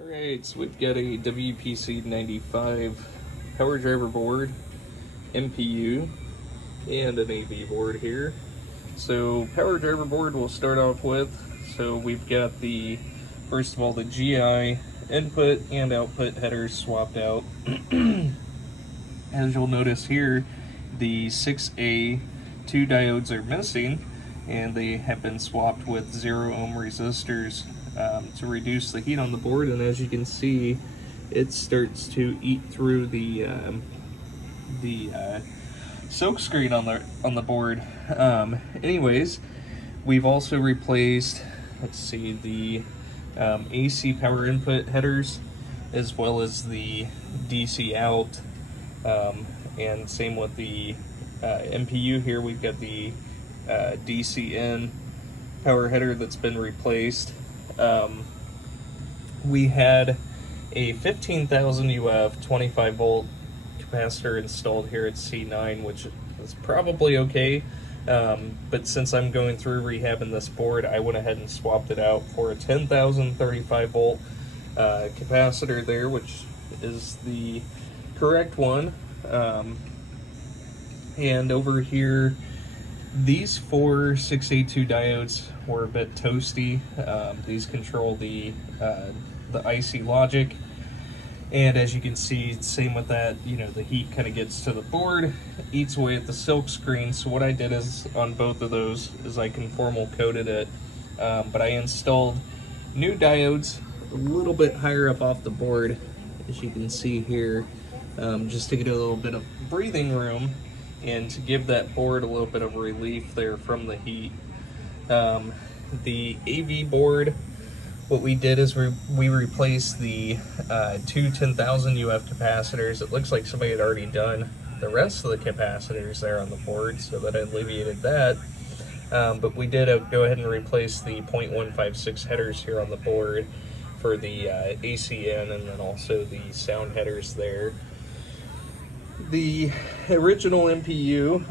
Alright, so we've got a WPC 95 power driver board, MPU, and an AV board here. So power driver board we'll start off with. So we've got first of all, the GI input and output headers swapped out. As you'll notice here, the 6A 2 diodes are missing, and they have been swapped with 0 ohm resistors to reduce the heat on the board. And as you can see, it starts to eat through the silk screen on the board. Anyways, we've also replaced, let's see, the AC power input headers as well as the DC out, and same with the MPU here. We've got the DC in power header that's been replaced. We had a 15,000 UF 25 volt capacitor installed here at C9, which is probably okay, but since I'm going through rehabbing this board, I went ahead and swapped it out for a 10,000 35 volt capacitor there, which is the correct one. And over here, these 4 6A2 diodes were a bit toasty. These control the IC logic, and as you can see, same with that, the heat kind of gets to the board, eats away at the silk screen. So what I did is, on both of those, is I conformal coated it, but I installed new diodes a little bit higher up off the board, as you can see here, just to get a little bit of breathing room and to give that board a little bit of relief there from the heat. The AV board, what we did is we replaced the two 10,000 UF capacitors. It looks like somebody had already done the rest of the capacitors there on the board, so that alleviated that. But we did go ahead and replace the 0.156 headers here on the board for the ACN, and then also the sound headers there. The original MPU,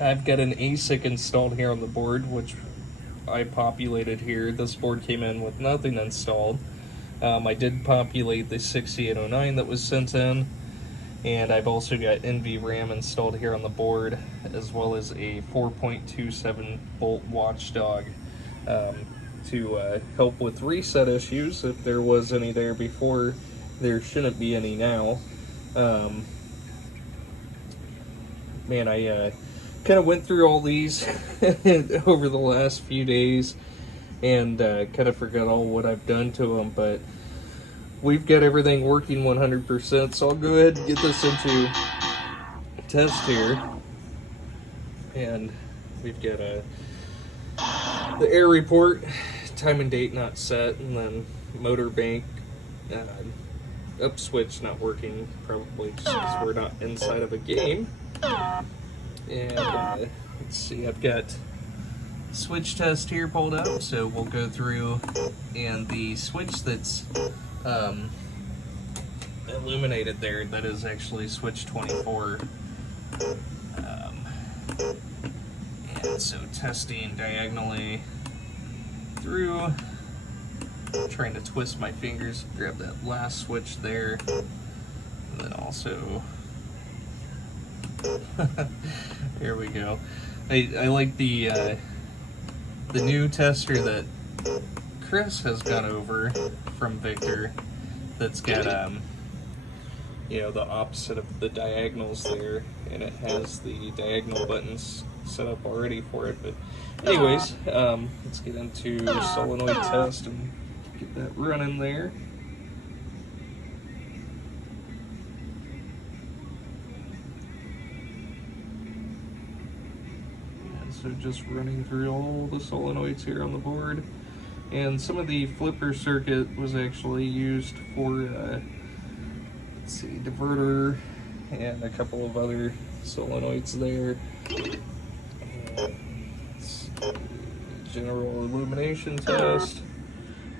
I've got an ASIC installed here on the board, which I populated here. This board came in with nothing installed. I did populate the 6809 that was sent in, and I've also got NVRAM installed here on the board, as well as a 4.27 volt watchdog to help with reset issues. If there was any there before, there shouldn't be any now. Man, I kind of went through all these over the last few days, and kind of forgot all what I've done to them, but we've got everything working 100%, so I'll go ahead and get this into test here. And we've got the air report, time and date not set, and then motor bank up switch not working, probably just because we're not inside of a game. And let's see, I've got switch test here pulled up, so we'll go through, and the switch that's illuminated there, that is actually switch 24. And so testing diagonally through, trying to twist my fingers, grab that last switch there, and then also here we go. I like the new tester that Chris has got over from Victor, that's got the opposite of the diagonals there, and it has the diagonal buttons set up already for it. But anyways, let's get into solenoid test and get that running there. So just running through all the solenoids here on the board, and some of the flipper circuit was actually used for let's see, diverter and a couple of other solenoids there. And general illumination test.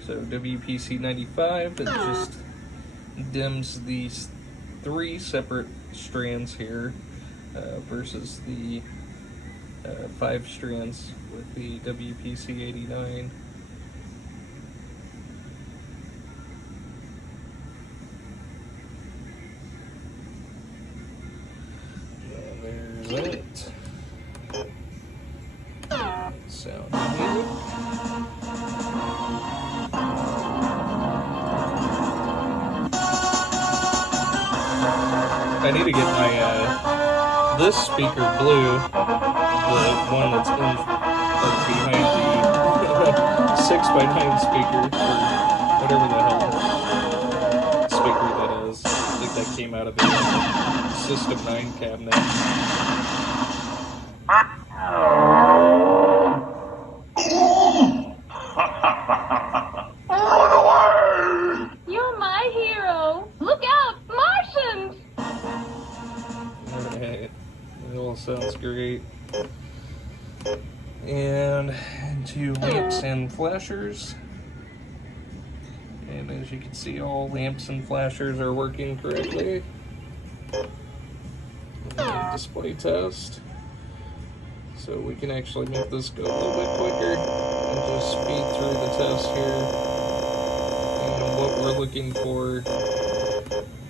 So WPC 95, it just dims these 3 separate strands here versus the 5 strands with the WPC 89. I need to get my this speaker blue, the one that's in or behind the 6x9 speaker or whatever the hell speaker that is. I think that came out of a System 9 cabinet. Run away! You're my hero. Look out, Martians! Alright, it all sounds great. And into lamps and flashers. And as you can see, all lamps and flashers are working correctly. And display test. So we can actually make this go a little bit quicker and just speed through the test here. And what we're looking for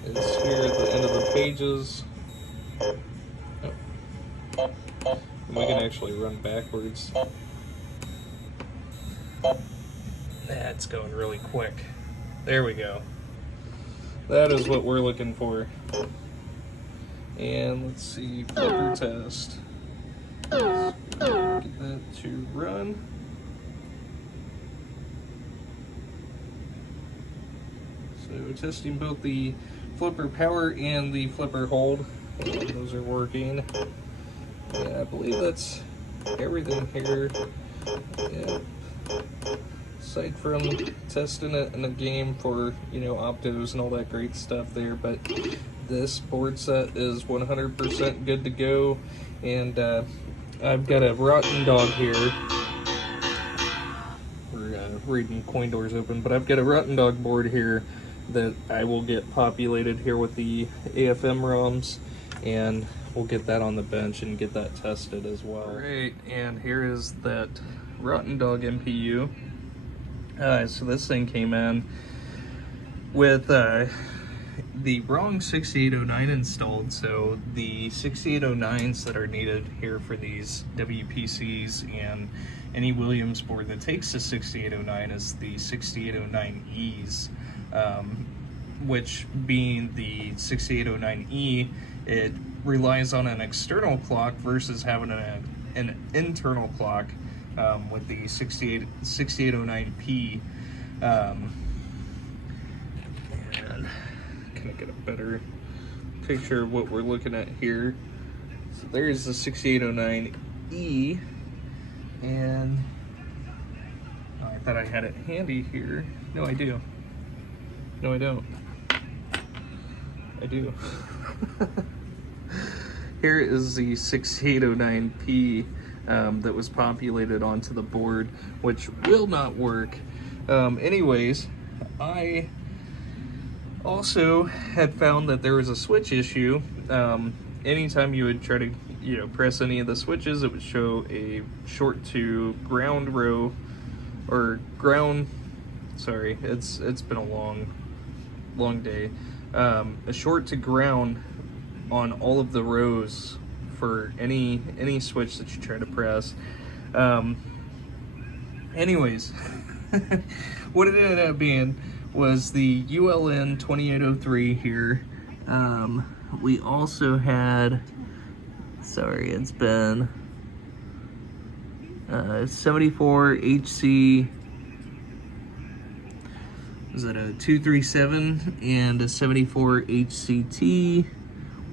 is here at the end of the pages. And we can actually run backwards. That's going really quick. There we go. That is what we're looking for. And let's see, flipper test. Let's get that to run. So testing both the flipper power and the flipper hold. And those are working. Yeah, I believe that's everything here. Yeah. Aside from testing it in a game for, you know, optos and all that great stuff there, but this board set is 100% good to go. And I've got a Rotten Dog here. We're reading Coin Doors Open, but I've got a Rotten Dog board here that I will get populated here with the AFM ROMs, and we'll get that on the bench and get that tested as well. Alright, and here is that Rotten Dog MPU. So this thing came in with the wrong 6809 installed, so the 6809s that are needed here for these WPCs and any Williams board that takes the 6809 is the 6809Es, which being the 6809E, it relies on an external clock versus having an internal clock with the 6809P. And kind of get a better picture of what we're looking at here. So there's the 6809E, and I thought I had it handy here. No, I do. No, I don't. I do. Here is the 6809P that was populated onto the board, which will not work. Anyways, I also had found that there was a switch issue. Anytime you would try to, press any of the switches, it would show a short to ground row, or ground. Sorry, it's been a long day. A short to ground on all of the rows for any switch that you try to press. Anyways, what it ended up being was the ULN 2803 here. We also had, sorry, it's been 74 HC, is that a 237, and a 74 HCT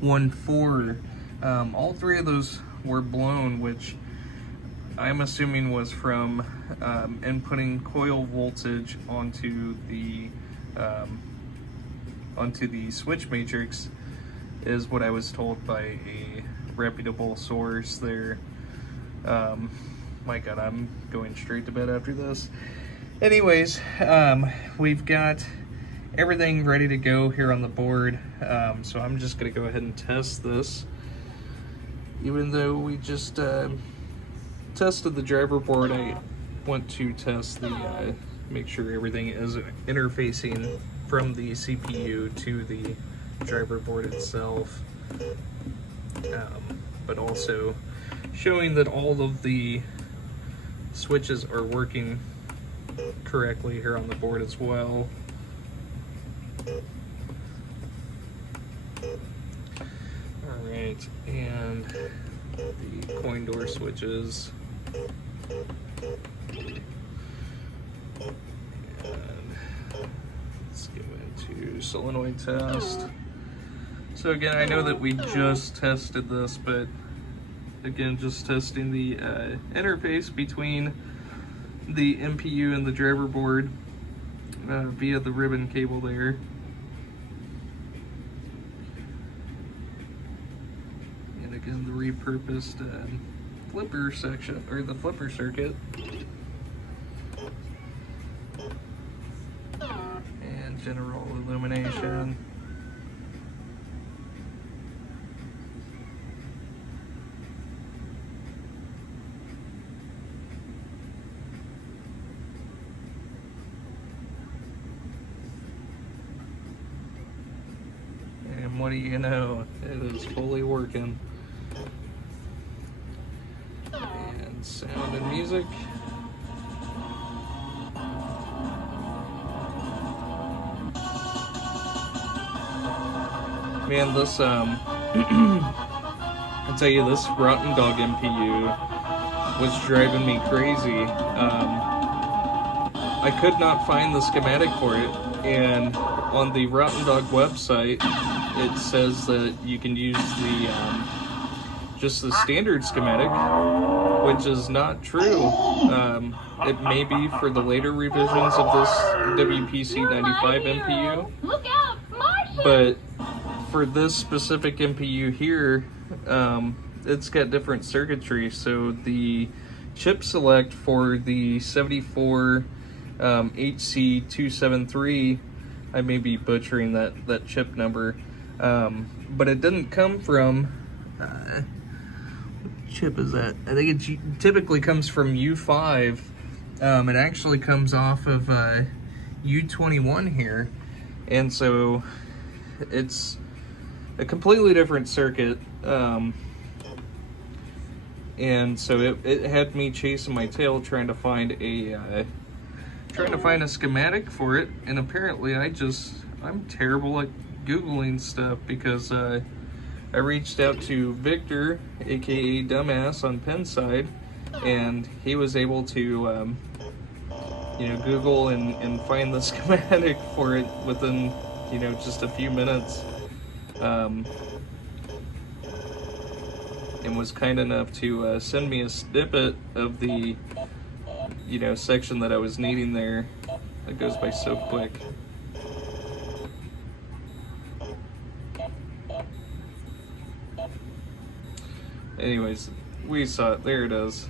14. All three of those were blown, which I'm assuming was from inputting coil voltage onto the switch matrix, is what I was told by a reputable source there. My God, I'm going straight to bed after this. Anyways, we've got everything ready to go here on the board, so I'm just going to go ahead and test this. Even though we just tested the driver board, I want to test the, make sure everything is interfacing from the CPU to the driver board itself, but also showing that all of the switches are working correctly here on the board as well. Alright, and the coin door switches. And let's go into solenoid test. So again, I know that we just tested this, but again, just testing the interface between the MPU and the driver board via the ribbon cable there. And again, the repurposed flipper section, or the flipper circuit. And general illumination. And what do you know? It is fully working. And sound and music. Man, this I tell you, this Rotten Dog MPU was driving me crazy. I could not find the schematic for it, and on the Rotten Dog website, it says that you can use the just the standard schematic, which is not true. It may be for the later revisions of this WPC 95 MPU, Look out, Martian! but for this specific MPU here, it's got different circuitry. So the chip select for the 74 HC273, I may be butchering that chip number, but it didn't come from, what chip is that? I think it typically comes from U5. It actually comes off of U21 here, and so it's a completely different circuit, and so it had me chasing my tail trying to find a schematic for it. And apparently I'm terrible at Googling stuff, because I reached out to Victor, aka Dumbass, on Pennside, and he was able to Google and find the schematic for it within just a few minutes. And was kind enough to send me a snippet of the section that I was needing there. That goes by so quick. Anyways, we saw it. There it is.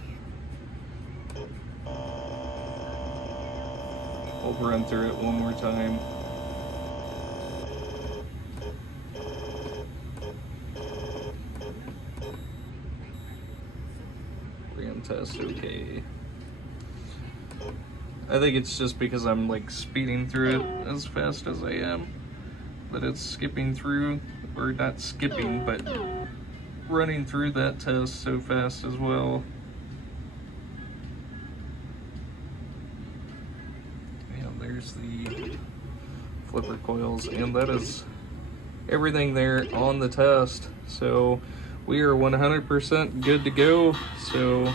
We'll run through it one more time. Test okay. I think it's just because I'm like speeding through it as fast as I am that it's skipping through, or not skipping, but running through that test so fast as well. And there's the flipper coils, and that is everything there on the test. So we are 100% good to go. So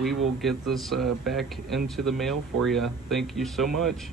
we will get this back into the mail for you. Thank you so much.